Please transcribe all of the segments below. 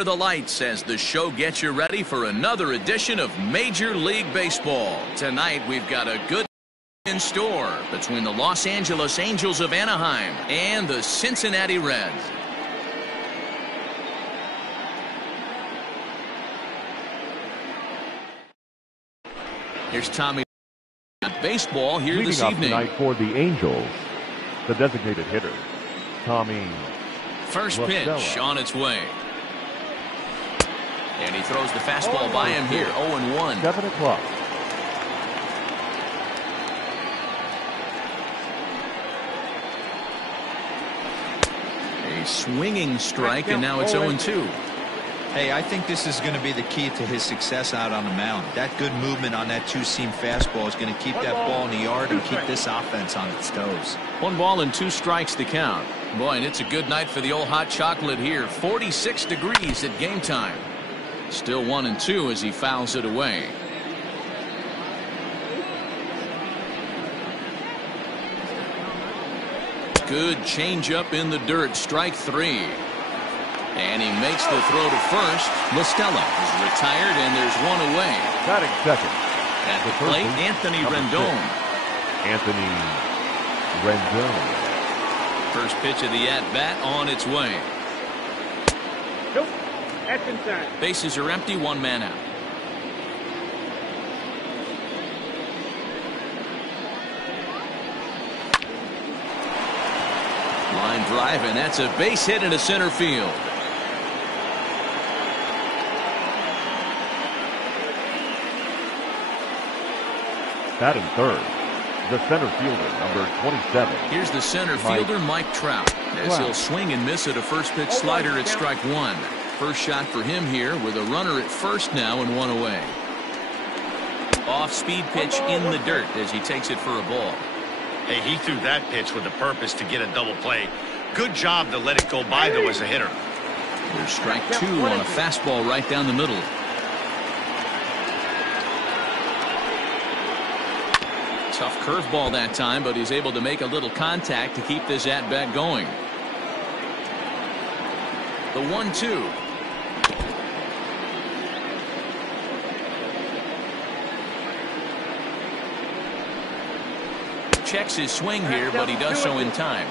The lights as the show gets you ready for another edition of Major League Baseball. Tonight we've got a good in store between the Los Angeles Angels of Anaheim and the Cincinnati Reds. Here's Tommy. Baseball here Leading this up evening. Tonight for the Angels, the designated hitter, Tommy. First pitch on its way. And he throws the fastball by him here, 0-1. 7 o'clock. A swinging strike, and now it's 0-2. Hey, I think this is going to be the key to his success out on the mound. That good movement on that two-seam fastball is going to keep that ball in the yard and keep this offense on its toes. 1 ball and 2 strikes to count. Boy, and it's a good night for the old hot chocolate here. 46 degrees at game time. Still 1-2 as he fouls it away. Good changeup in the dirt. Strike 3. And he makes the throw to first. Listella is retired, and there's 1 away. Batting second. At the plate, Anthony Rendon. Anthony Rendon. First pitch of the at-bat on its way. Nope. That's inside. Bases are empty, 1 man out. Line drive, and that's a base hit into center field. Batting third, the center fielder, number 27. Here's the center fielder, Mike Trout. As he'll swing and miss at a first pitch slider at strike 1. First shot for him here with a runner at first now and 1 away. Off-speed pitch in the dirt as he takes it for a ball. Hey, he threw that pitch with the purpose to get a double play. Good job to let it go by, though, as a hitter. There's strike 2 on a fastball right down the middle. Tough curveball that time, but he's able to make a little contact to keep this at-bat going. The 1-2. Checks his swing here, but he does so in time.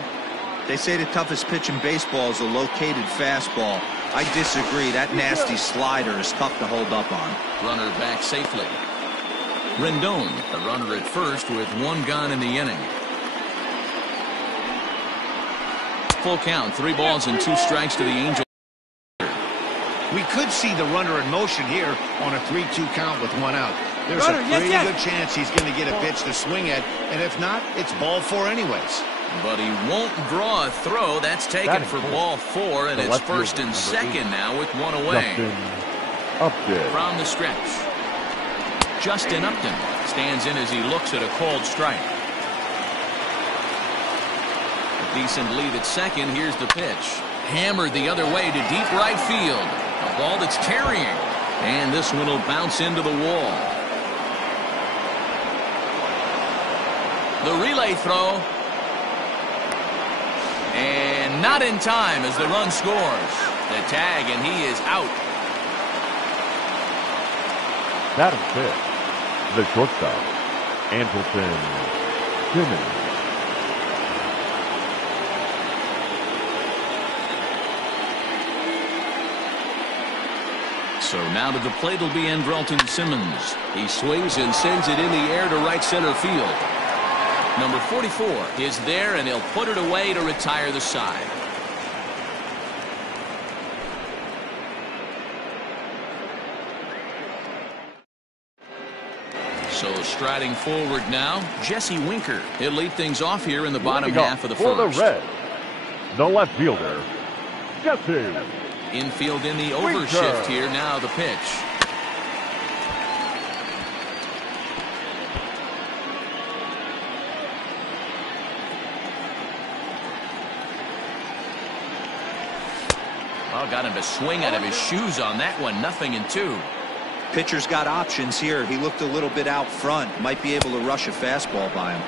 They say the toughest pitch in baseball is a located fastball. I disagree. That nasty slider is tough to hold up on. Runner back safely. Rendon, a runner at first with 1 gone in the inning. Full count, 3 balls and 2 strikes to the Angels. We could see the runner in motion here on a 3-2 count with 1 out. There's a pretty good chance he's going to get a pitch to swing at, and if not, it's ball 4 anyways. But he won't draw a throw. That's taken for ball 4, and it's first and second now with 1 away. From the stretch, Justin Upton stands in as he looks at a called strike. A decent lead at second. Here's the pitch. Hammered the other way to deep right field. A ball that's carrying. And this one will bounce into the wall. The relay throw. And not in time as the run scores. The tag, and he is out. Batting fifth, the shortstop, Andrelton Simmons. So now to the plate will be Andrelton Simmons. He swings and sends it in the air to right center field. Number 44 is there, and he'll put it away to retire the side. So striding forward now, Jesse Winker. He'll lead things off here in the bottom half of the first. For the Reds, the left fielder, Jesse. Infield in the overshift here. Now the pitch. Well, got him to swing out of his shoes on that one. 0-2. Pitcher's got options here. He looked a little bit out front. Might be able to rush a fastball by him.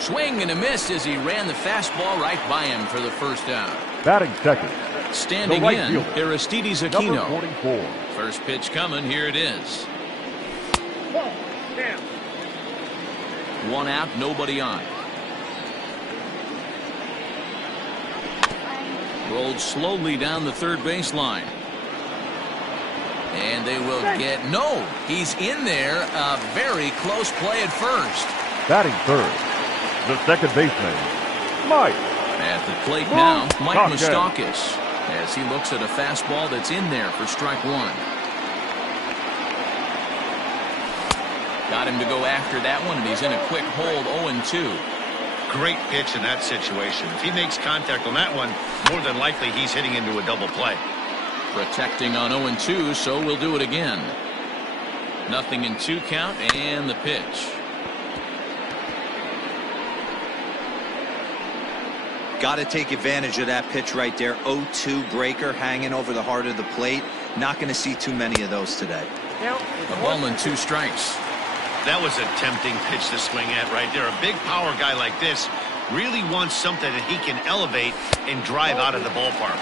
Swing and a miss as he ran the fastball right by him for the first down. Batting second, Standing right in, fielder, Aristides number Aquino. 44. First pitch coming. Here it is. One out, nobody on. Rolled slowly down the third baseline. And they will get, no, he's in there. A very close play at first. Batting third, the second baseman, Mike. At the plate now, Mike Moustakas. Moustakas, as he looks at a fastball that's in there for strike one. Got him to go after that one, and he's in a quick hold, 0-2. Great pitch in that situation. If he makes contact on that one, more than likely he's hitting into a double play. Protecting on 0-2, so we'll do it again. Nothing in 2 count, and the pitch. Got to take advantage of that pitch right there. 0-2 breaker hanging over the heart of the plate. Not going to see too many of those today. A ball and 2 strikes. That was a tempting pitch to swing at right there. A big power guy like this really wants something that he can elevate and drive out of the ballpark.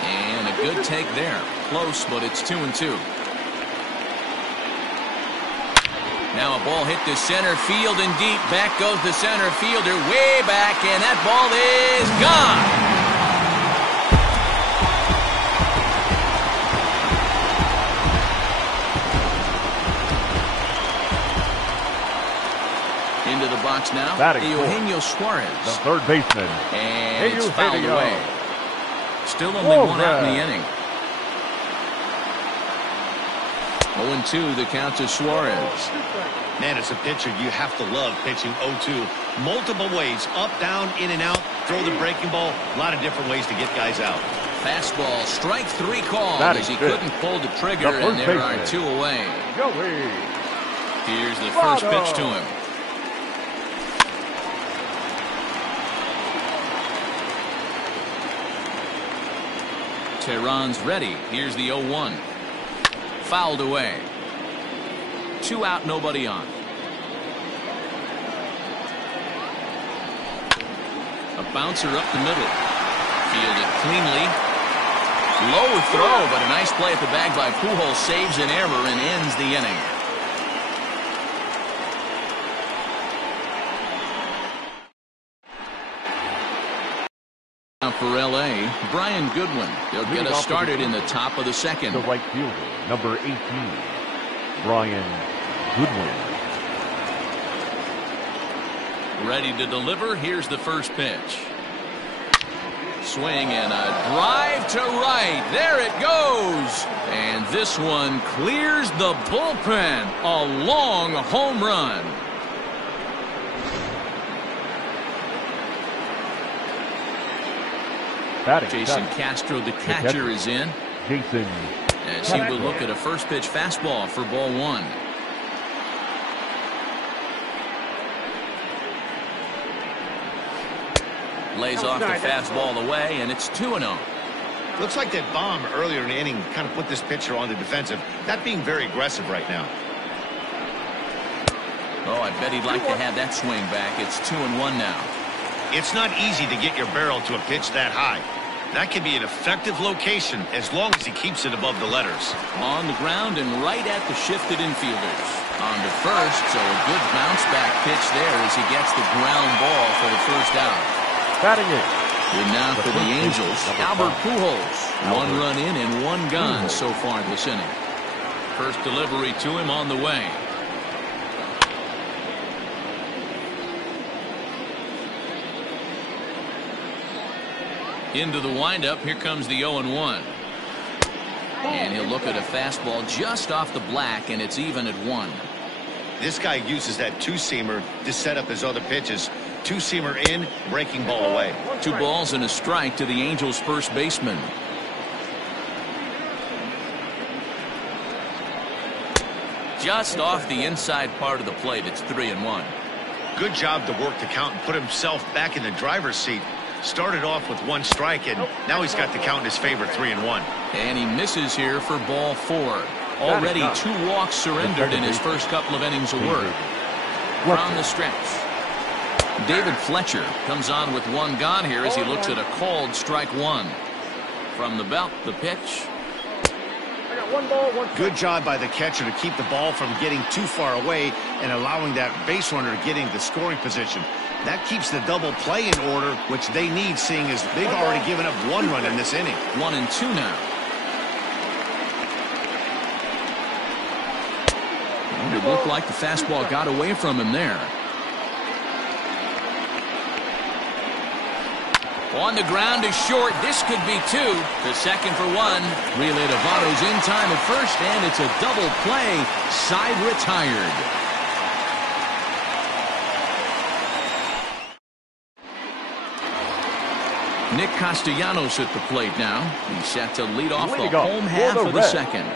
And a good take there. Close, but it's 2-2. Now a ball hit to center field and deep. Back goes the center fielder way back, and that ball is gone. Into the box now, Eugenio Suarez. The third baseman. And it's fouled away. Still only 1 out in the inning. 0-2, the count to Suarez. Man, as a pitcher, you have to love pitching 0-2. Multiple ways, up, down, in and out, throw the breaking ball. A lot of different ways to get guys out. Fastball, strike 3 called as he couldn't pull the trigger, and there are 2 away. Here's the first pitch to him. Tehran's ready. Here's the 0-1. Fouled away. 2 out, nobody on. A bouncer up the middle. Fielded cleanly. Low throw, but a nice play at the bag by Pujols. Saves an error and ends the inning. Now for LA, Brian Goodwin. They'll get us started in the top of the second. The right fielder, number 18, Brian Goodwin. Ready to deliver. Here's the first pitch. Swing and a drive to right. There it goes. And this one clears the bullpen. A long home run. Jason Castro, the catcher, is in. Jason as he will look at a first pitch fastball for ball 1. Lays off the fastball away, and it's 2-0. Looks like that bomb earlier in the inning kind of put this pitcher on the defensive. Not being very aggressive right now. Oh, I bet he'd like to have that swing back. It's 2-1 now. It's not easy to get your barrel to a pitch that high. That can be an effective location as long as he keeps it above the letters. On the ground and right at the shifted infielders. On to first, so a good bounce back pitch there as he gets the ground ball for the first out. Batting it. And now for the Angels, Albert Pujols. 1 run in and 1 gone so far this inning. First delivery to him on the way. Into the windup. Here comes the 0-1. And he'll look at a fastball just off the black, and it's even at 1. This guy uses that two-seamer to set up his other pitches. Two-seamer in, breaking ball away. 2 balls and a strike to the Angels' first baseman. Just off the inside part of the plate. It's 3-1. Good job to work the count and put himself back in the driver's seat. Started off with 1 strike, and now he's got the count in his favor, 3-1. And he misses here for ball 4. Already 2 walks surrendered in his first couple of innings of work. From the stretch, David Fletcher comes on with 1 gone here as he looks at a called strike 1. From the belt, the pitch. I got 1 ball, 1 strike. Good job by the catcher to keep the ball from getting too far away and allowing that base runner to get into scoring position. That keeps the double play in order, which they need, seeing as they've already given up 1 run in this inning. 1-2 now. And it looked like the fastball got away from him there. On the ground is short. This could be 2. The second for 1. Relay to Votto's in time at first, and it's a double play. Side retired. Nick Castellanos at the plate now. He's set to lead off the home half of the second.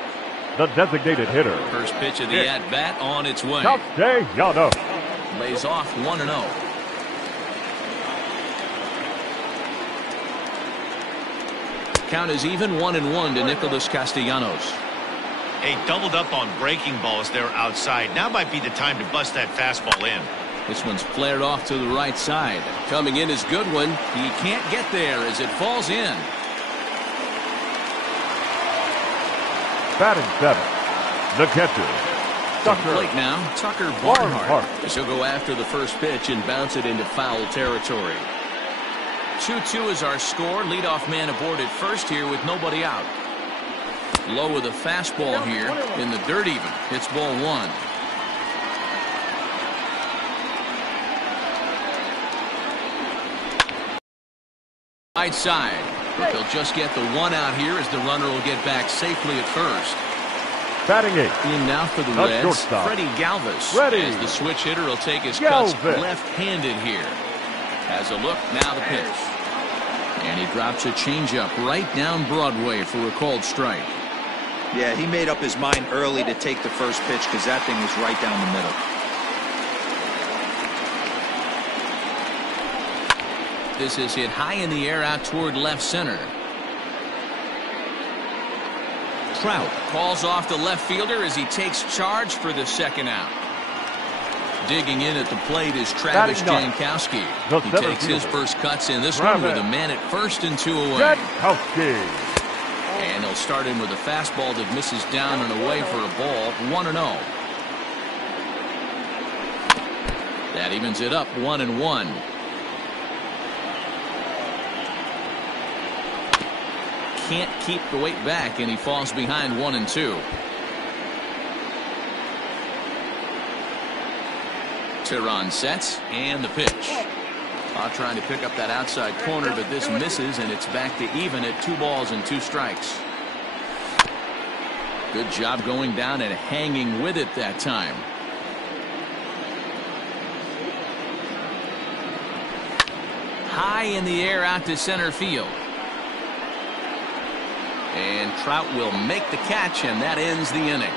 The designated hitter. First pitch of the at-bat on its way. Castellanos. Lays off 1-0. Count is even 1-1 to Nicholas Castellanos. Hey, doubled up on breaking balls there outside. Now might be the time to bust that fastball in. This one's flared off to the right side. Coming in is Goodwin. He can't get there as it falls in. Batting 7. The catcher. Tucker. Plate now, Tucker Barnhart. He'll go after the first pitch and bounce it into foul territory. 2-2 is our score. Leadoff man aboard at first here with nobody out. Low with a fastball here in the dirt even. It's ball 1. Right side. But they'll just get the 1 out here as the runner will get back safely at first. Batting 8. In now for the Reds, Freddie Galvis. As the switch hitter will take his cuts left-handed here. Has a look, now the pitch. And he drops a changeup right down Broadway for a called strike. Yeah, he made up his mind early to take the first pitch because that thing was right down the middle. This is hit high in the air out toward left center. Trout calls off the left fielder as he takes charge for the second out. Digging in at the plate is Travis Jankowski. He takes his first cuts in this one with a man at first and 2 away. And he'll start in with a fastball that misses down and away for a ball. 1-0. That evens it up 1-1. Can't keep the weight back, and he falls behind 1-2. Tehran sets, and the pitch. Trying to pick up that outside corner, but this misses, and it's back to even at 2 balls and 2 strikes. Good job going down and hanging with it that time. High in the air out to center field. And Trout will make the catch, and that ends the inning.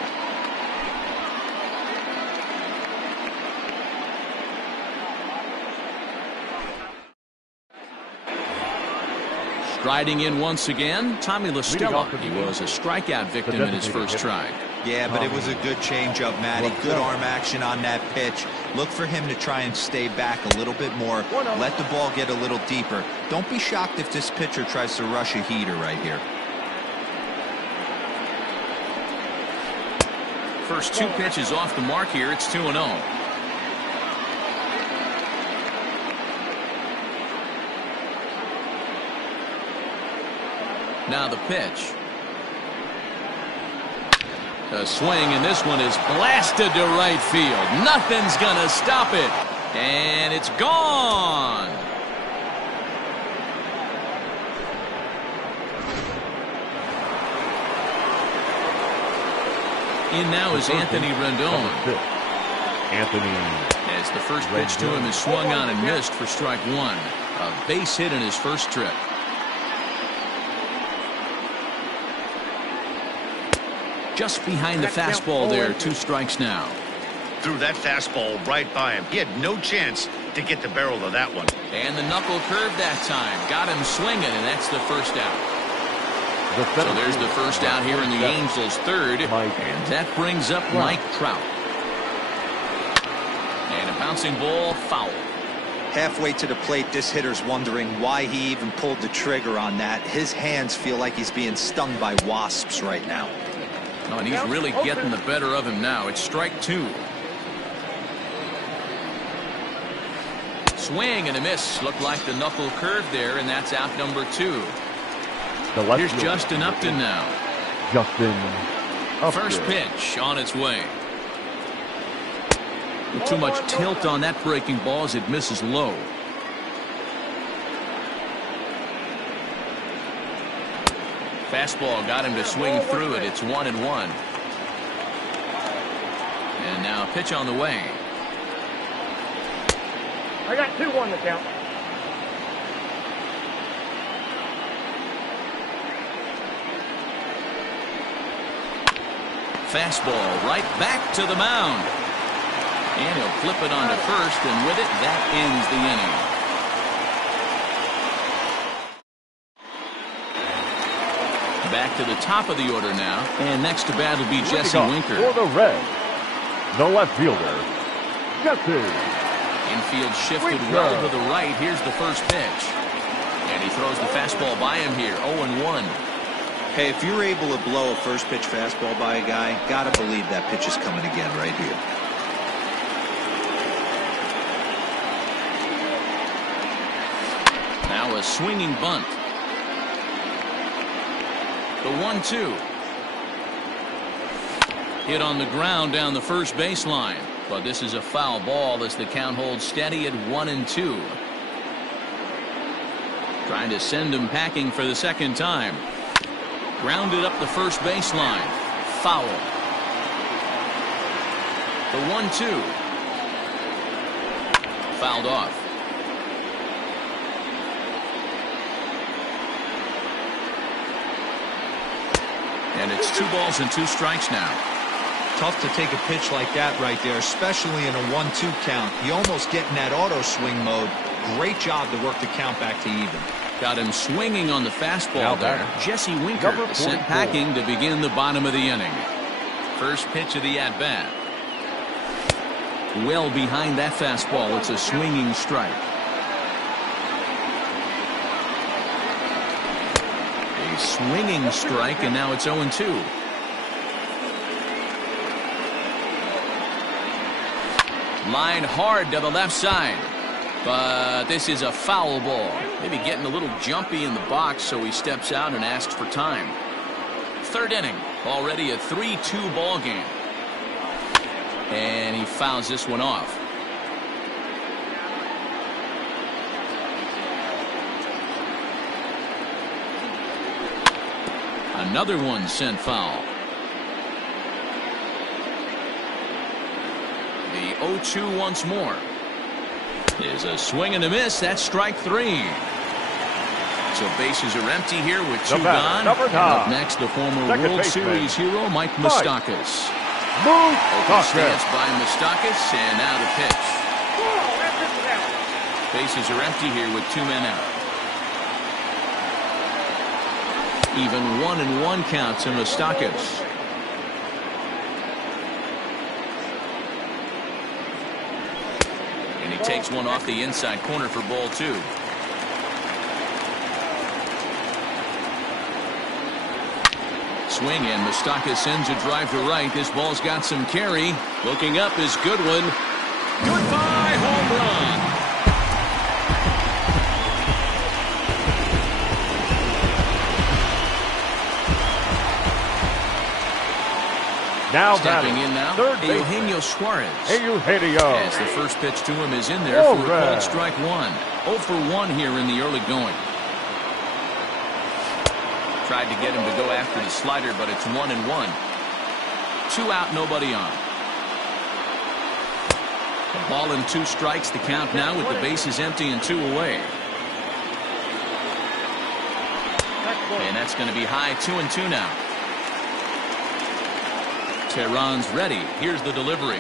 Striding in once again, Tommy La Stella. He was a strikeout victim in his first try. Yeah, but it was a good changeup, Matty. Good arm action on that pitch. Look for him to try and stay back a little bit more. Let the ball get a little deeper. Don't be shocked if this pitcher tries to rush a heater right here. First 2 pitches off the mark here. It's 2-0. Now the pitch. A swing, and this one is blasted to right field. Nothing's gonna stop it. And it's gone. In now is Anthony Rendon. As the first pitch to him is swung on and missed for strike 1. A base hit in his first trip. Just behind the fastball there. 2 strikes now. Threw that fastball right by him. He had no chance to get the barrel of that one. And the knuckle curve that time. Got him swinging, and that's the first out. So there's the first out here in the Angels' third. And that brings up Mike Trout. And a bouncing ball, foul. Halfway to the plate, this hitter's wondering why he even pulled the trigger on that. His hands feel like he's being stung by wasps right now. Oh, and he's really getting the better of him now. It's strike 2. Swing and a miss. Looked like the knuckle curve there, and that's out number 2. Here's Justin Upton now. First pitch on its way. With too much tilt on that breaking ball as it misses low. Fastball got him to swing through it. It's 1-1. And now a pitch on the way. I got 2-1 to count. Fastball right back to the mound. And he'll flip it onto first, and with it, that ends the inning. Back to the top of the order now, and next to bat will be Jesse Winker. For the Reds, the left fielder, Jesse. Infield shifted well to the right. Here's the first pitch. And he throws the fastball by him here, 0-1. Hey, if you're able to blow a first pitch fastball by a guy, gotta believe that pitch is coming again right here. Now a swinging bunt. The 1-2. Hit on the ground down the first baseline. But this is a foul ball as the count holds steady at 1-2. Trying to send him packing for the second time. Grounded up the first baseline. Foul. The 1-2. Fouled off. And it's 2 balls and 2 strikes now. Tough to take a pitch like that right there, especially in a 1-2 count. You almost get in that auto swing mode. Great job to work the count back to even. Got him swinging on the fastball there. Jesse Winker sent packing to begin the bottom of the inning. First pitch of the at-bat. Well behind that fastball. It's a swinging strike. A swinging strike, and now it's 0-2. Line hard to the left side. But this is a foul ball. Maybe getting a little jumpy in the box, so he steps out and asks for time. Third inning. Already a 3-2 ball game. And he fouls this one off. Another one sent foul. The 0-2 once more. Is a swing and a miss. That's strike 3. So bases are empty here with 2 gone. And up next, the former World Series hero, Mike Moustakas. Open stance by Moustakas, and now the pitch. Bases are empty here with 2 men out. Even 1-1 count to Moustakas. And he takes one off the inside corner for ball 2. Swing, and Moustakas sends a drive to right. This ball's got some carry. Looking up is Goodwin. Goodbye, home run. Now stepping in now, Eugenio Suarez. As the first pitch to him is in there for a called strike 1. 0 for 1 here in the early going. Tried to get him to go after the slider, but it's 1-1. 2 out, nobody on. A ball and 2 strikes, the count now with the bases empty and 2 away. And that's going to be high, 2-2 now. Tehran's ready. Here's the delivery.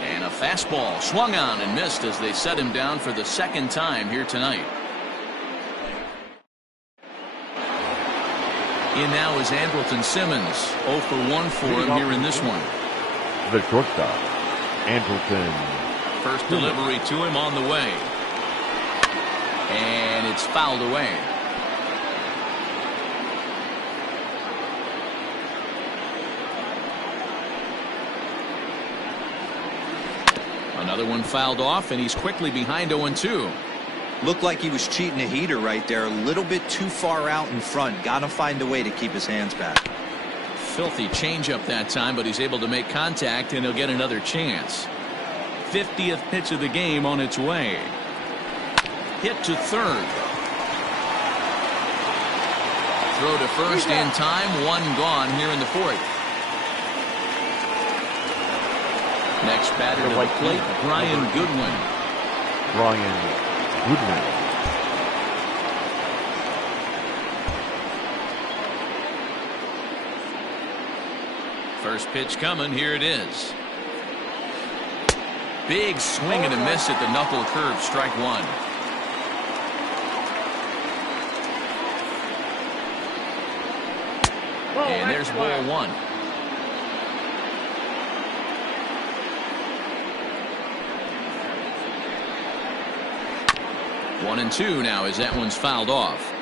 And a fastball swung on and missed as they set him down for the second time here tonight. In now is Andrelton Simmons. 0 for 1 for him here in this one. The shortstop, Andrelton. First delivery to him on the way. And it's fouled away. Another one fouled off, and he's quickly behind 0-2. Looked like he was cheating a heater right there. A little bit too far out in front. Got to find a way to keep his hands back. Filthy changeup that time, but he's able to make contact, and he'll get another chance. 50th pitch of the game on its way. Hit to third. Throw to first in time. One gone here in the fourth. Next batter to the plate, Brian Goodwin. First pitch coming. Here it is. Big swing and a miss at the knuckle curve. Strike one. And there's ball one. One and two now as that one's fouled off.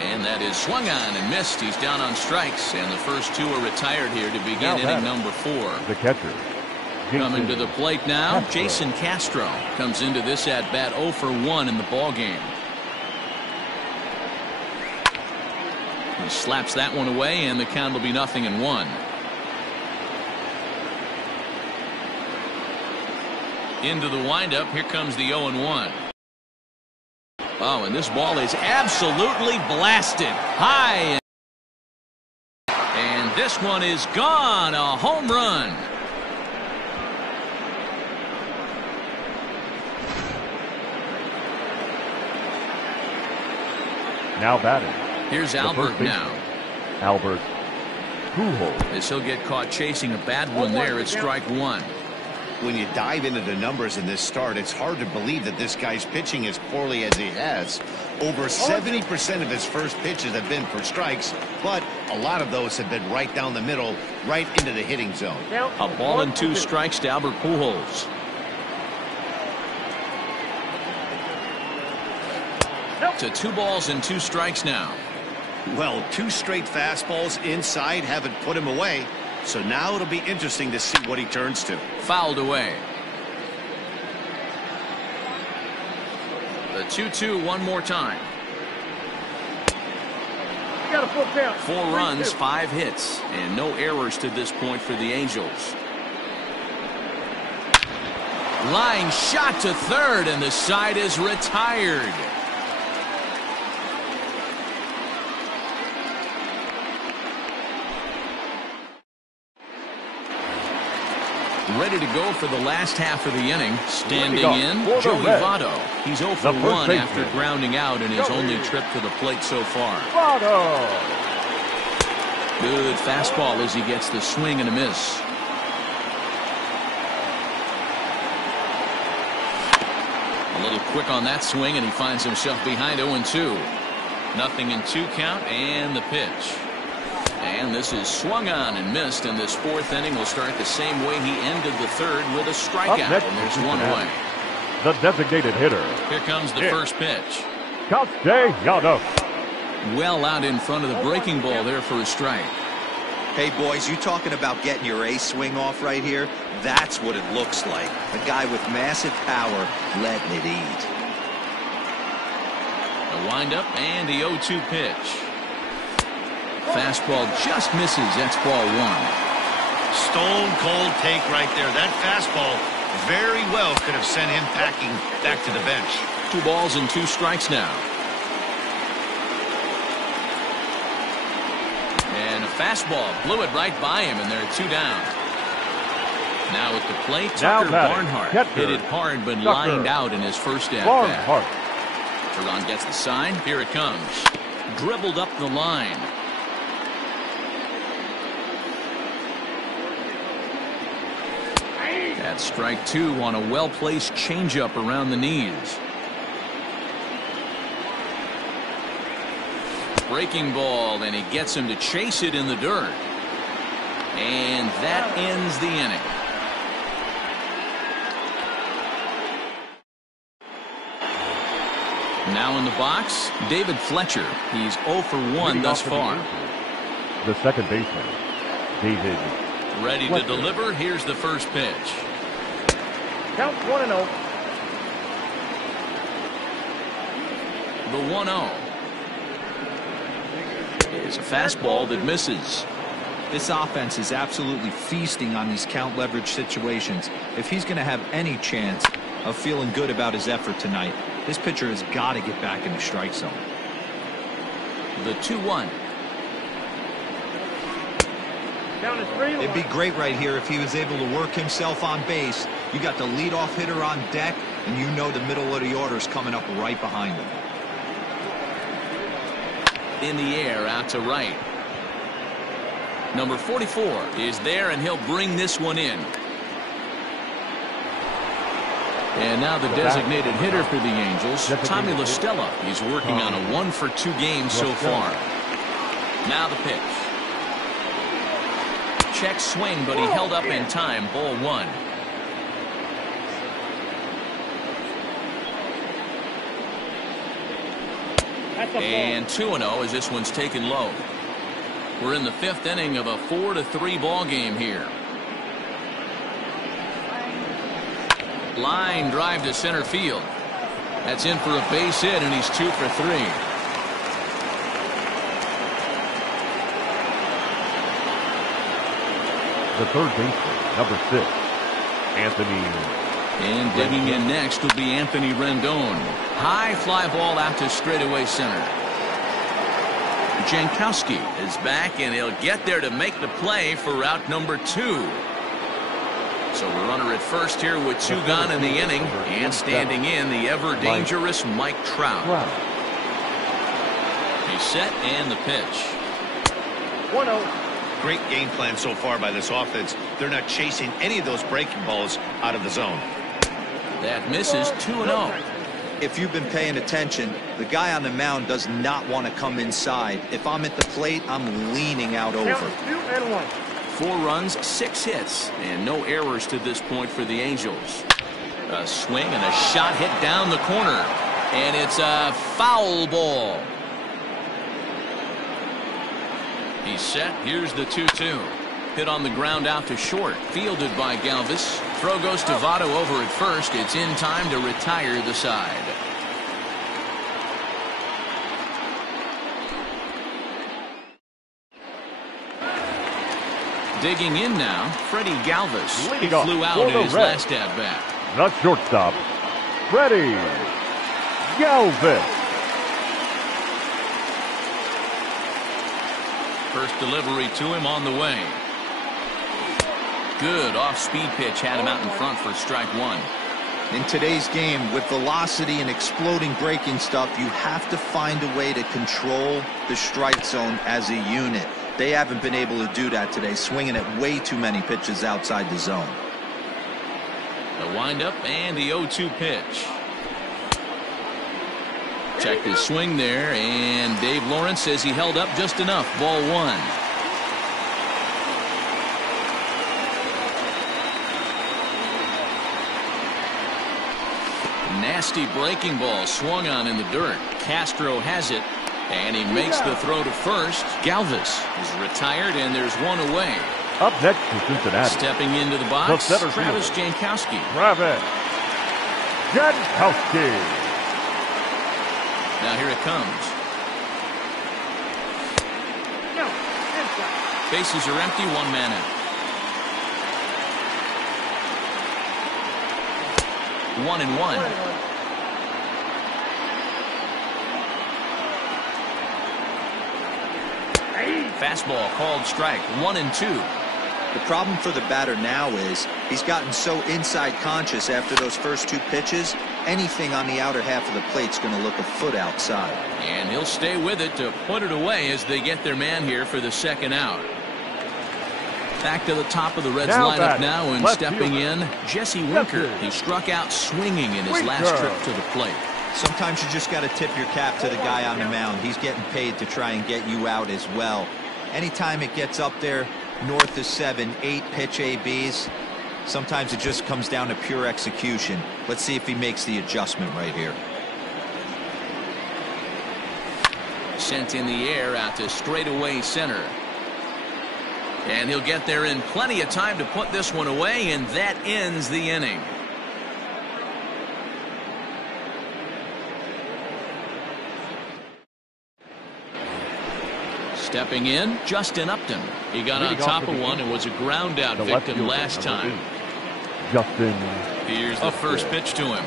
And that is swung on and missed. He's down on strikes, and the first two are retired here to begin inning number 4. The catcher. Coming to the plate now, Jason Castro comes into this at bat 0 for 1 in the ball game. He slaps that one away, and the count will be 0-1. Into the windup. Here comes the 0-1. Oh, and this ball is absolutely blasted high. And this one is gone. A home run. Now batting. Here's Albert now. Albert Pujols. As he'll get caught chasing a bad one there at strike one. When you dive into the numbers in this start, it's hard to believe that this guy's pitching as poorly as he has. Over 70% of his first pitches have been for strikes, but a lot of those have been right down the middle, right into the hitting zone. A ball and 2 strikes to Albert Pujols. To 2 balls and 2 strikes now. Well, 2 straight fastballs inside haven't put him away. So now it'll be interesting to see what he turns to. Fouled away. The 2-2 one more time. You got a full count. 4 runs, 5 hits, and no errors to this point for the Angels. Line shot to third, and the side is retired. Ready to go for the last half of the inning. Standing in, Joey Votto. He's 0 for 1 after grounding out in his only trip to the plate so far. Good fastball as he gets the swing and a miss. A little quick on that swing, and he finds himself behind 0-2. 0-2 count, and the pitch. And this is swung on and missed, and this 4th inning will start the same way he ended the 3rd with a strikeout, and there's 1 away. The designated hitter. Here comes the first pitch. Castellanos. Well out in front of the breaking ball there for a strike. Hey, boys, you talking about getting your ace swing off right here? That's what it looks like. A guy with massive power letting it eat. The windup and the 0-2 pitch. Fastball just misses. That's ball 1. Stone cold take right there. That fastball very well could have sent him packing back to the bench. 2 balls and 2 strikes now. And a fastball blew it right by him, and there are 2 down. Now at the plate, Tucker Barnhart hit it hard but lined out in his first at bat. Teron gets the sign. Here it comes. Dribbled up the line. That's strike 2 on a well-placed changeup around the knees. Breaking ball, and he gets him to chase it in the dirt. And that ends the inning. Now in the box, David Fletcher. He's 0 for 1 thus far. The second baseman, David. Ready to deliver. Here's the first pitch. Count 1-0. The 1-0 is a fastball that misses. This offense is absolutely feasting on these count leverage situations. If he's going to have any chance of feeling good about his effort tonight, this pitcher has got to get back in the strike zone. The 2-1. It'd be great right here if he was able to work himself on base. You got the leadoff hitter on deck, and you know the middle of the order is coming up right behind him. In the air, out to right. Number 44 is there, and he'll bring this one in. And now the designated hitter for the Angels, Tommy La Stella. He's working on a 1-for-2 game so far. Now the pitch. Check swing, but he held up in time. Ball 1. And 2-0 as this one's taken low. We're in the 5th inning of a 4-3 ball game here. Line drive to center field. That's in for a base hit, and he's 2 for 3. The third baseman, number 6, Anthony. And digging in next will be Anthony Rendon. High fly ball out to straightaway center. Jankowski is back, and he'll get there to make the play for route number 2. So we're runner at first here with 2 gone in the inning, and standing in the ever-dangerous Mike Trout. He's set, and the pitch. 1-0. Great game plan so far by this offense. They're not chasing any of those breaking balls out of the zone. That misses. 2-0. If you've been paying attention, the guy on the mound does not want to come inside. If I'm at the plate, I'm leaning out over. 2-1. 4 runs, 6 hits, and no errors to this point for the Angels. A swing and a shot hit down the corner, and it's a foul ball. He's set. Here's the 2-2. Hit on the ground out to short. Fielded by Galvis. Throw goes to Votto over at first. It's in time to retire the side. Digging in now, Freddie Galvis. He flew out in his last at-bat. The shortstop, Freddie Galvis. First delivery to him on the way. Good off-speed pitch had him out in front for strike 1. In today's game, with velocity and exploding breaking stuff, you have to find a way to control the strike zone as a unit. They haven't been able to do that today, swinging at way too many pitches outside the zone. The windup and the 0-2 pitch. Checked his swing there, and Dave Lawrence says he held up just enough. Ball 1. Nasty breaking ball swung on in the dirt. Castro has it, and he makes the throw to first. Galvis is retired, and there's one away. Up next to Cincinnati. Stepping into the box, Travis Jankowski. Travis Jankowski. Now here it comes. Bases are empty, 1 man out. 1-1. Fastball called strike. 1-2. The problem for the batter now is he's gotten so inside conscious after those first 2 pitches. Anything on the outer half of the plate's going to look a foot outside. And he'll stay with it to put it away as they get their man here for the second out. Back to the top of the Reds lineup now, and stepping in, Jesse Winker. He struck out swinging in his last trip to the plate. Sometimes you just got to tip your cap to the guy on the mound. He's getting paid to try and get you out as well. Anytime it gets up there north of 7, 8 pitch ABs, sometimes it just comes down to pure execution. Let's see if he makes the adjustment right here. Sent in the air out to straightaway center. And he'll get there in plenty of time to put this one away, and that ends the inning. Stepping in, Justin Upton. He got on top of one and was a ground out victim last time. Justin. Here's the first pitch to him.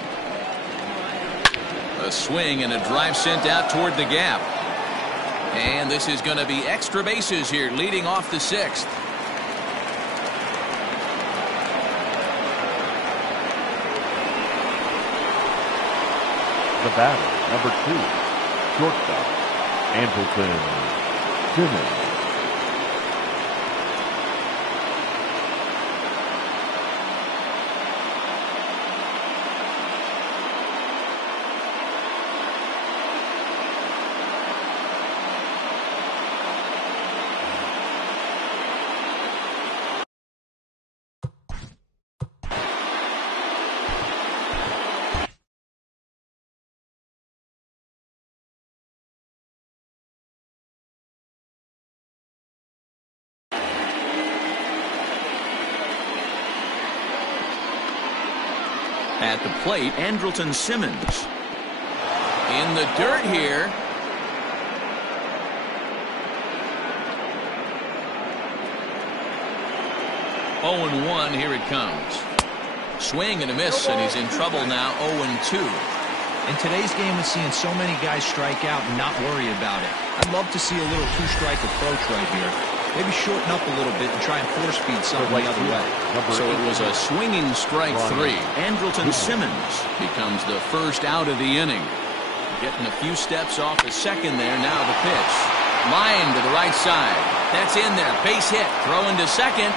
A swing and a drive sent out toward the gap. And this is going to be extra bases here, leading off the 6th. The batter, number 2, shortstop, Andrelton Simmons. At the plate, Andrelton Simmons. In the dirt here. Oh and 1, here it comes. Swing and a miss, and he's in trouble now. 0-2. In today's game, we're seeing so many guys strike out and not worry about it. I'd love to see a little 2-strike approach right here. Maybe shorten up a little bit and try and force feed something the other way. So it was a swinging strike 3. Andrelton Simmons becomes the first out of the inning. Getting a few steps off the second there. Now the pitch. Line to the right side. That's in there. Base hit. Throwing to second.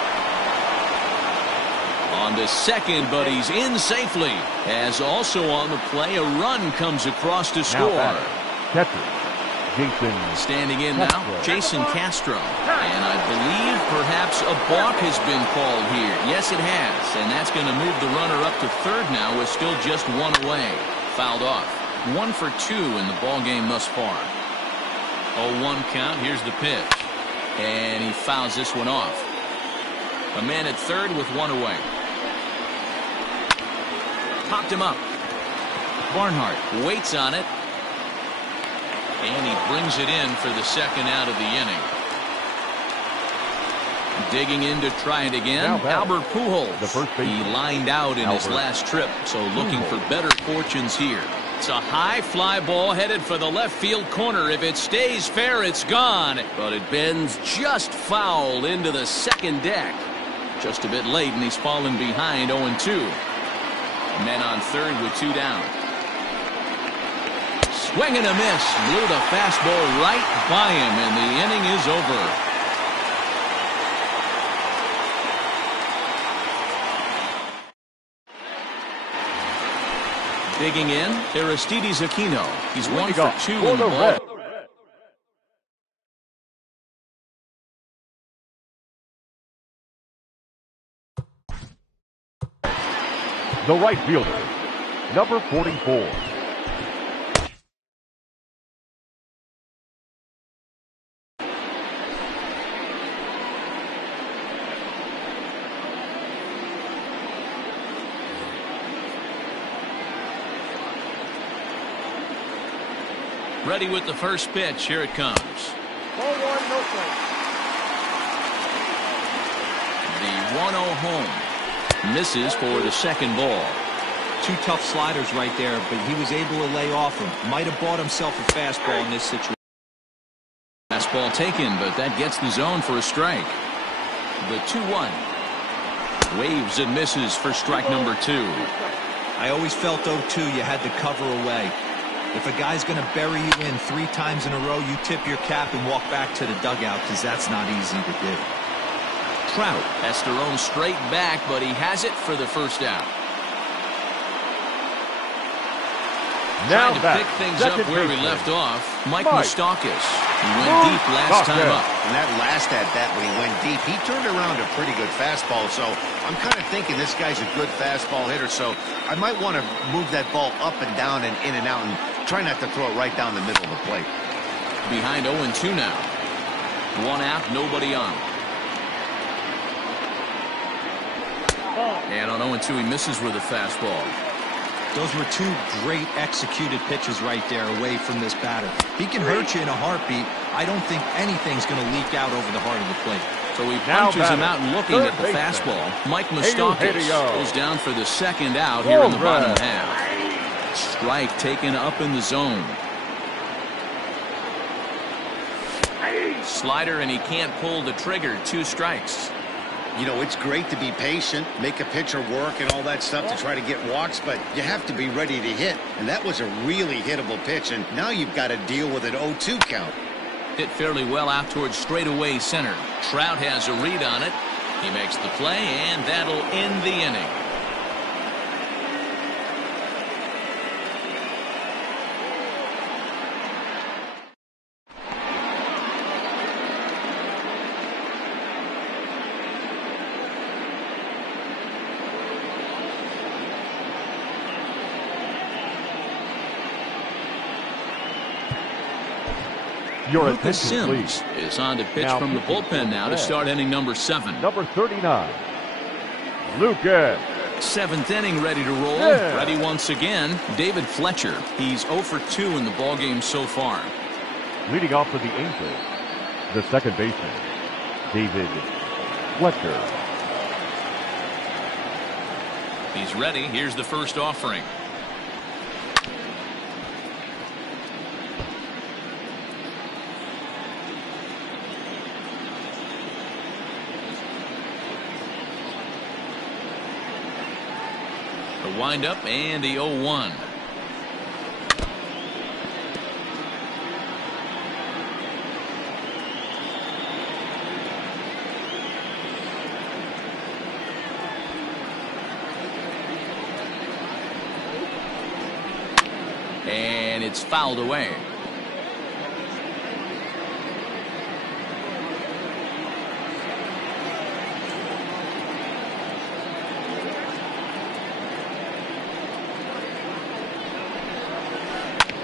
On to second, but he's in safely. As also on the play, a run comes across to score. Catcher. Standing in now, Jason Castro. And I believe perhaps a balk has been called here. Yes, it has. And that's going to move the runner up to third now with still just 1 away. Fouled off. 1 for 2 in the ball game thus far. 0-1 count. Here's the pitch. And he fouls this one off. A man at third with 1 away. Popped him up. Barnhart waits on it. And he brings it in for the second out of the inning. Digging in to try it again, Albert Pujols. He lined out in his last trip, so looking for better fortunes here. It's a high fly ball headed for the left field corner. If it stays fair, it's gone. But it bends just foul into the second deck. Just a bit late, and he's fallen behind 0-2. Men on third with 2 down. Swing and a miss. Blew the fastball right by him, and the inning is over. Digging in, Aristides Aquino. He's 1 for 2 in the ball. The right fielder, number 44. Ready with the first pitch. Here it comes. Ball 1, no play. The 1-0 home. Misses for the second ball. 2 tough sliders right there, but he was able to lay off him. Might have bought himself a fastball in this situation. Fastball taken, but that gets the zone for a strike. The 2-1. Waves and misses for strike number 2. I always felt 0-2 you had to cover away. If a guy's going to bury you in 3 times in a row, you tip your cap and walk back to the dugout, because that's not easy to do. Trout has to roam straight back, but he has it for the first out. Now trying to pick things up where we left off, Mike Moustakas. He went deep last time up. And that last at-bat when he went deep, he turned around a pretty good fastball. So I'm kind of thinking this guy's a good fastball hitter. So I might want to move that ball up and down and in and out and try not to throw it right down the middle of the plate. Behind 0-2 now. 1 out, nobody on. And on 0-2, he misses with a fastball. Those were 2 great executed pitches right there away from this batter. He can hurt you in a heartbeat. I don't think anything's going to leak out over the heart of the plate. So he punches him out and looking at the fastball. Mike Moustakas goes down for the second out here in the bottom half. Strike taken up in the zone. Slider, and he can't pull the trigger. 2 strikes. You know, it's great to be patient, make a pitcher work and all that stuff to try to get walks, but you have to be ready to hit. And that was a really hittable pitch, and now you've got to deal with an 0-2 count. Hit fairly well out towards straightaway center. Trout has a read on it. He makes the play, and that'll end the inning. Your Lucas attention, Sims please. is on to pitch Now from the bullpen now to start inning number 7. Number 39, Lucas. 7th inning, ready to roll. Yeah. Ready once again, David Fletcher. He's 0 for 2 in the ballgame so far. Leading off for the Angels, the second baseman, David Fletcher. He's ready. Here's the first offering. The windup and the 0-1. And it's fouled away.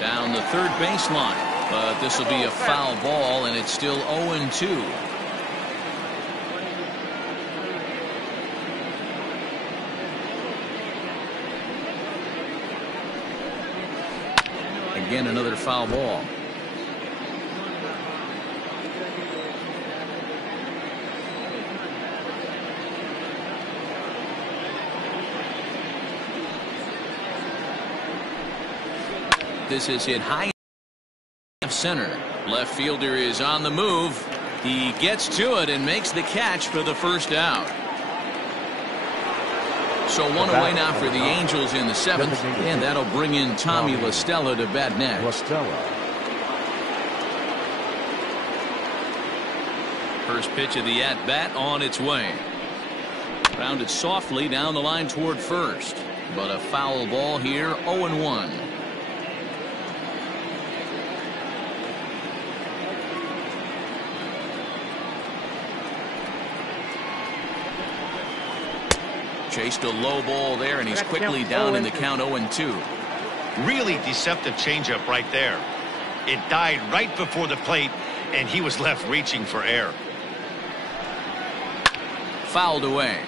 Down the third baseline, but this will be a foul ball, and it's still 0-2. Again, another foul ball. This is hit high left center. Left fielder is on the move. He gets to it and makes the catch for the first out. So 1 away now for the Angels in the 7th, and that'll bring in Tommy La Stella to bat next. First pitch of the at-bat on its way. Grounded softly down the line toward first, but a foul ball here, 0-1. Chased a low ball there, and he's quickly down in the count 0-2. Really deceptive changeup right there. It died right before the plate, and he was left reaching for air. Fouled away.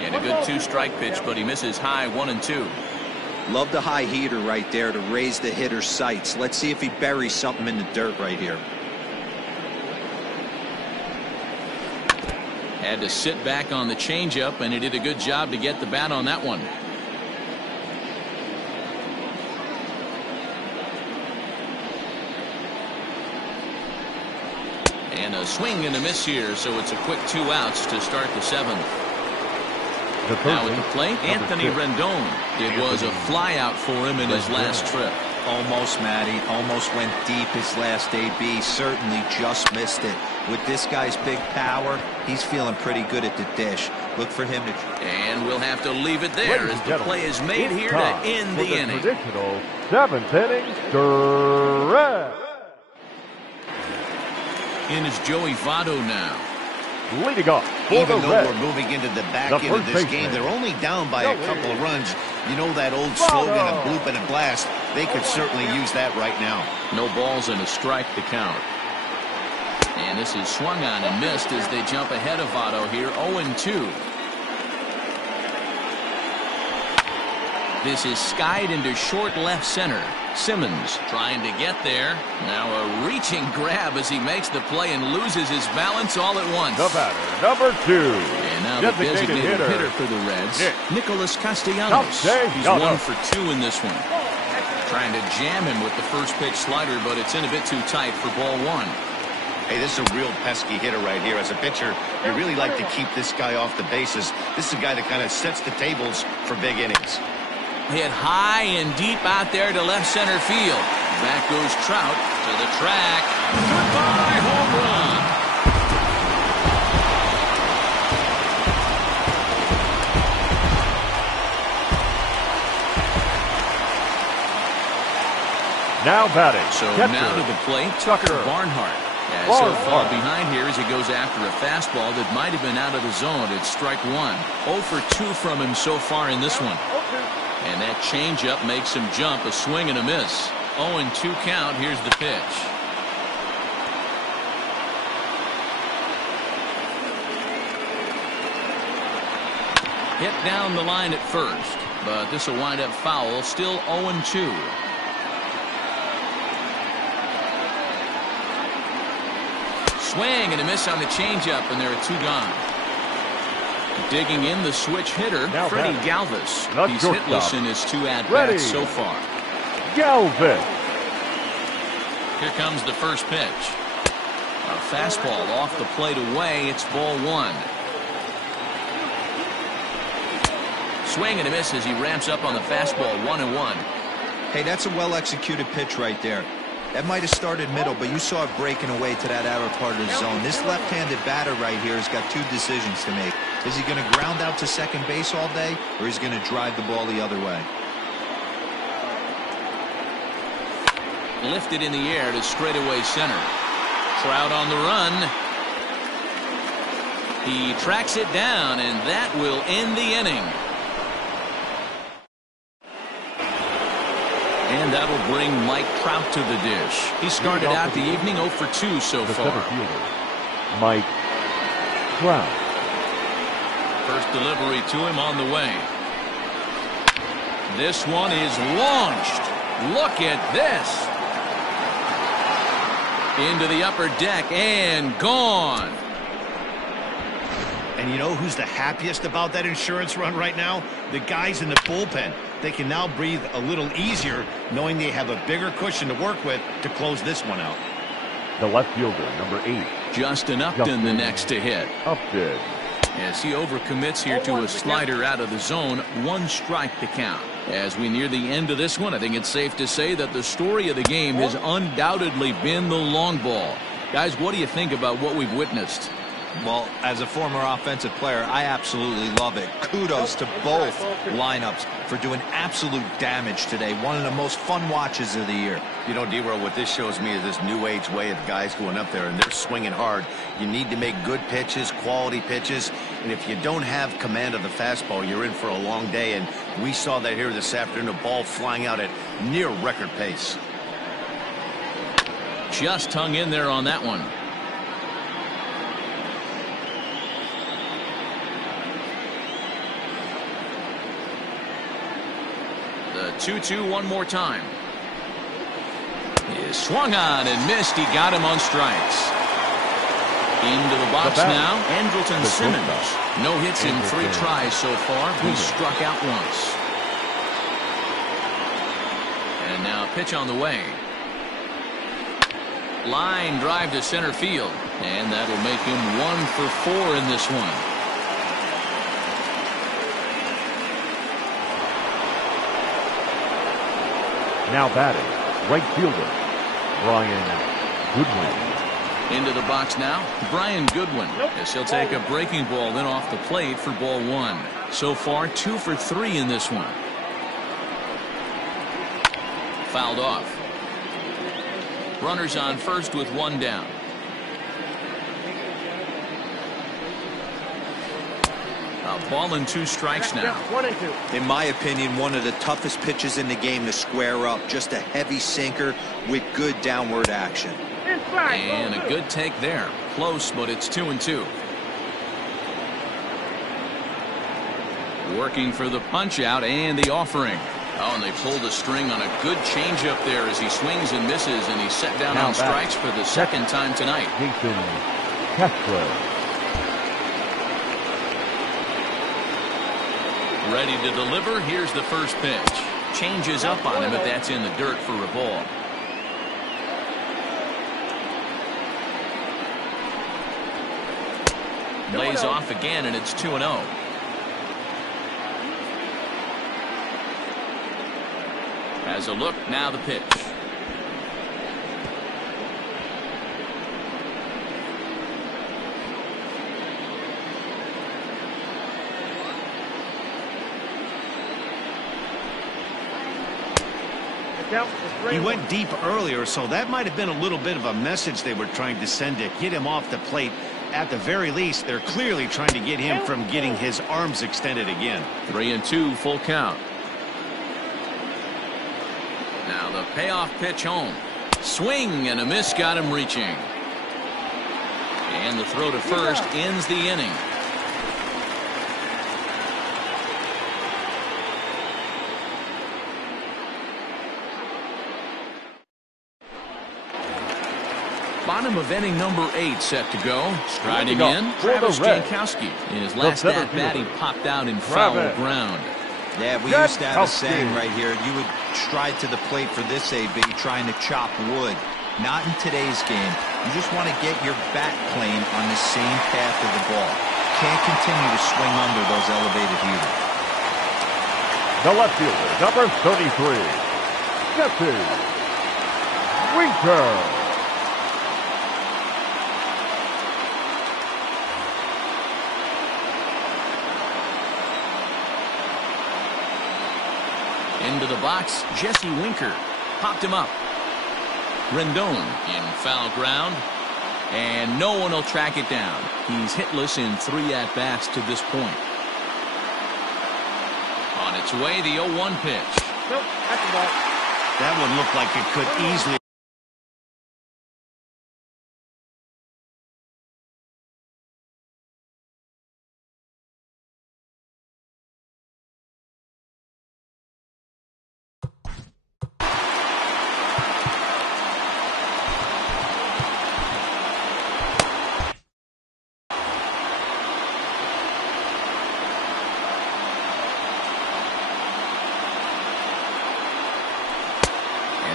And a good 2-strike pitch, but he misses high 1-2. Love the high heater right there to raise the hitter's sights. Let's see if he buries something in the dirt right here. Had to sit back on the changeup, and he did a good job to get the bat on that one. And a swing and a miss here, so it's a quick 2 outs to start the 7th. Now at the plate, Anthony Rendon. It was a flyout for him in his last trip. Almost, Matty. Almost went deep his last AB. Certainly just missed it. With this guy's big power, he's feeling pretty good at the dish. Look for him to... And we'll have to leave it there as the play is made here to end the inning. Traditional 7th inning stretch. In is Joey Votto now. Leading off for Even the though Reds, we're moving into the back the end of this first game, baseman. they're only down by a couple of runs. You know that old slogan, a bloop and a blast. They could certainly use that right now. No balls and a strike to count. And this is swung on and missed as they jump ahead of Votto here, 0-2. This is skied into short left center. Simmons trying to get there. Now a reaching grab as he makes the play and loses his balance all at once. The batter, number 2. And now the designated hitter for the Reds, Nicholas Castellanos. He's 1 for 2 in this one. Trying to jam him with the first pitch slider, but it's in a bit too tight for ball 1. Hey, this is a real pesky hitter right here. As a pitcher, you really like to keep this guy off the bases. This is a guy that kind of sets the tables for big innings. Hit high and deep out there to left center field. Back goes Trout to the track. Goodbye, home run. Now batting. So catcher. now to the plate, Tucker Barnhart. As he'll fall behind here as he goes after a fastball that might have been out of the zone. It's strike 1. 0 for 2 from him so far in this one. And that changeup makes him jump, a swing and a miss. 0-2 count. Here's the pitch. Hit down the line at first, but this will wind up foul. Still 0-2. Swing and a miss on the changeup, and there are 2 gone. Digging in the switch hitter, now Freddie Galvis. He's hitless in his 2 at-bats so far. Galvis. Here comes the first pitch. A fastball off the plate away. It's ball 1. Swing and a miss as he ramps up on the fastball. 1-1. Hey, that's a well-executed pitch right there. That might have started middle, but you saw it breaking away to that outer part of the zone. This left-handed batter right here has got 2 decisions to make. Is he going to ground out to second base all day, or is he going to drive the ball the other way? Lifted in the air to straightaway center. Trout on the run. He tracks it down, and that will end the inning. And that'll bring Mike Trout to the dish. He started out the evening 0 for 2 so far. Mike Trout. First delivery to him on the way. This one is launched. Look at this. Into the upper deck and gone. And you know who's the happiest about that insurance run right now? The guys in the bullpen. They can now breathe a little easier knowing they have a bigger cushion to work with to close this one out. The left fielder, number 8. Justin Upton, the next to hit. Upton. As he overcommits here to a slider out of the zone, 1 strike to count. As we near the end of this one, I think it's safe to say that the story of the game has undoubtedly been the long ball. Guys, what do you think about what we've witnessed? Well, as a former offensive player, I absolutely love it. Kudos to both lineups for doing absolute damage today. One of the most fun watches of the year. You know, D-Roll, what this shows me is this new age way of guys going up there and they're swinging hard. You need to make good pitches, quality pitches, and if you don't have command of the fastball, you're in for a long day, and we saw that here this afternoon, a ball flying out at near record pace. Just hung in there on that one. The 2-2 one more time. He swung on and missed. He got him on strikes. Into the box now, Andrelton Simmons. No hits in 3 tries so far. He struck out once. And now a pitch on the way. Line drive to center field. And that'll make him 1 for 4 in this one. Now batting, right fielder, Brian Goodwin. Into the box now, Brian Goodwin. As he'll take a breaking ball in off the plate for ball 1. So far, 2 for 3 in this one. Fouled off. Runners on first with 1 down. A ball and 2 strikes now. In my opinion, one of the toughest pitches in the game to square up. Just a heavy sinker with good downward action. And a good take there. Close, but it's 2-2. Working for the punch out and the offering. Oh, and they pulled a string on a good changeup there as he swings and misses, and he's set down on strikes for the second time tonight. Jason Castro. Ready to deliver. Here's the first pitch. Changes up on him, but that's in the dirt for a ball. Lays off again, and it's 2-0. Has a look, now the pitch. He went deep earlier, so that might have been a little bit of a message they were trying to send to get him off the plate. At the very least, they're clearly trying to get him from getting his arms extended again. 3-2, full count. Now the payoff pitch home. Swing and a miss got him reaching. And the throw to first ends the inning. Bottom of inning number 8 set to go. Striding in, Travis Jankowski. In his last at-bat, he popped out in foul ground. Yeah, we used to have a saying right here. You would stride to the plate for this AB trying to chop wood. Not in today's game. You just want to get your bat plane on the same path of the ball. Can't continue to swing under those elevated heaters. The left fielder, number 33, Jesse Winker. Into the box, Jesse Winker popped him up. Rendon in foul ground, and no one will track it down. He's hitless in 3 at-bats to this point. On its way, the 0-1 pitch. Nope, that's a ball. That one looked like it could easily.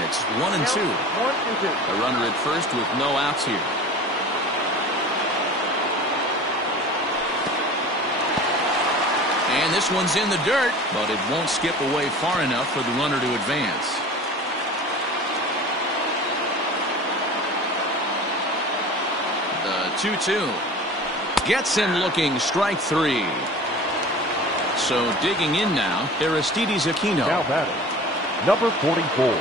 It's 1-2. A runner at first with no outs here. And this one's in the dirt, but it won't skip away far enough for the runner to advance. The 2-2. Gets him looking, strike 3. So digging in now, Aristides Aquino. Now batting, number 44.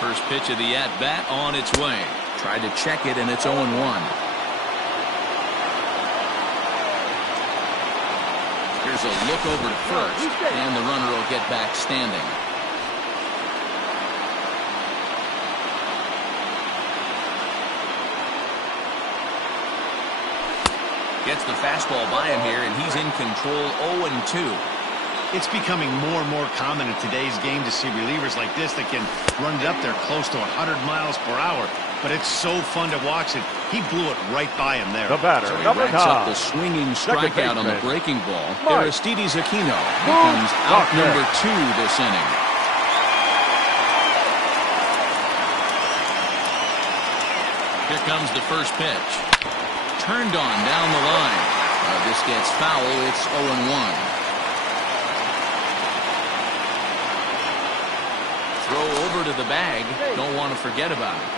First pitch of the at-bat on its way. Tried to check it, and it's 0-1. Here's a look over to first, and the runner will get back standing. Gets the fastball by him here, and he's in control 0-2. It's becoming more and more common in today's game to see relievers like this that can run it up there close to 100 miles per hour. But it's so fun to watch it. He blew it right by him there. The batter, so he number racks up 9. the swinging strikeout on the breaking ball. Aristides Aquino Move. becomes out number 2 this inning. Here comes the first pitch. Turned on down the line. This gets foul. It's 0-1. Throw over to the bag. Don't want to forget about it.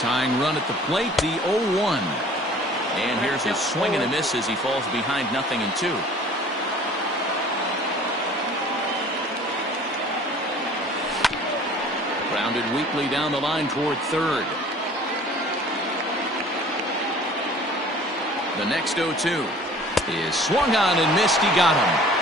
Tying run at the plate, the 0-1. And here's a swing and a miss as he falls behind 0-2. Grounded weakly down the line toward third. The next 0-2 is swung on and missed. He got him.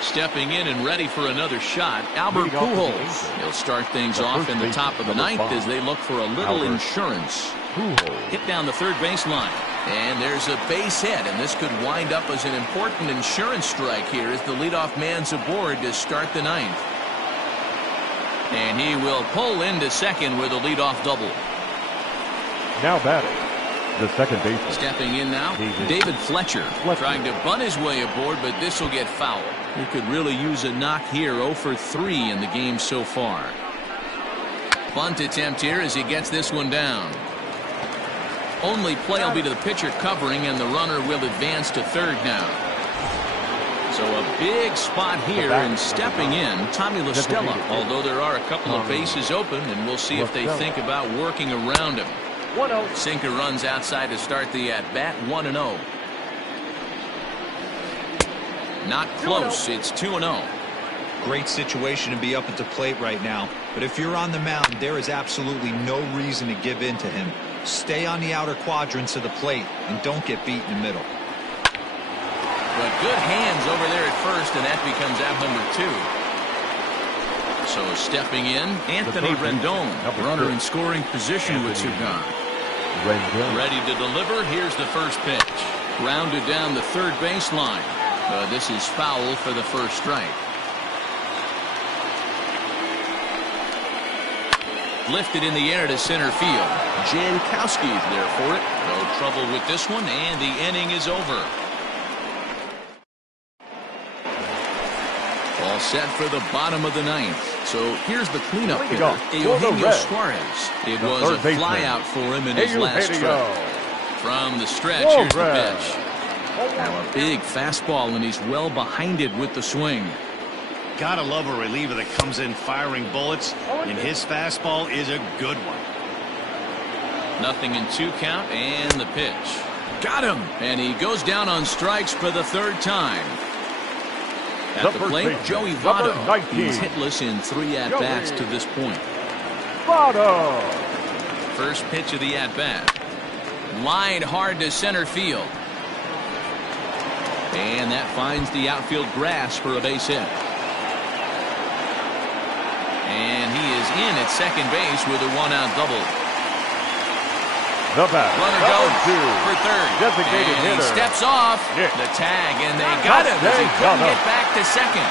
Stepping in and ready for another shot, Albert Pujols. He'll start things off in the top of the ninth as they look for a little insurance. Hit down the third baseline. And there's a base hit, and this could wind up as an important insurance strike here as the leadoff man's aboard to start the ninth. And he will pull into second with a leadoff double. Now batting, the second baseman. Stepping in now, David Fletcher. Trying to bunt his way aboard, but this will get foul. He could really use a knock here. 0 for 3 in the game so far. Bunt attempt here as he gets this one down. Only play will be to the pitcher covering, and the runner will advance to third now. So a big spot here, and stepping in, Tommy La Stella, although there are a couple of bases open, and we'll see if they think about working around him. 1-0. Sinker runs outside to start the at-bat, 1-0. Not close, it's 2-0. Great situation to be up at the plate right now, but if you're on the mound, there is absolutely no reason to give in to him. Stay on the outer quadrants of the plate and don't get beat in the middle. But good hands over there at first, and that becomes out number 2. So stepping in, Anthony Rendon, runner in scoring position with Sugan. Ready to deliver. Here's the first pitch. Grounded down the third baseline. This is foul for the first strike. Lifted in the air to center field. Jankowski's there for it. No trouble with this one, and the inning is over. All set for the bottom of the ninth. So here's the cleanup hitter, Eugenio Suarez. It was a flyout for him in his last trip. From the stretch, here's the pitch. Now a big fastball, and he's well behind it with the swing. Gotta love a reliever that comes in firing bullets, and his fastball is a good one. 0-2 count, and the pitch. Got him! And he goes down on strikes for the third time. At the plate, Joey Votto. He's hitless in 3 at-bats to this point. Votto! First pitch of the at-bat. Lined hard to center field. And that finds the outfield grass for a base hit. And he is in at second base with a 1-out double. The bat. Runner goes for third. Designated and hitter. He steps off the tag, and they got him as he couldn't get back to second.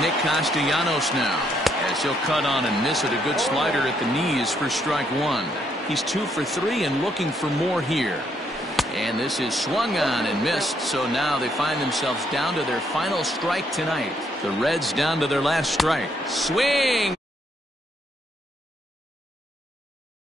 Nick Castellanos now, as he'll cut on and miss it. A good slider at the knees for strike 1. He's 2 for 3 and looking for more here. And this is swung on and missed, so now they find themselves down to their final strike tonight. The Reds down to their last strike. Swing!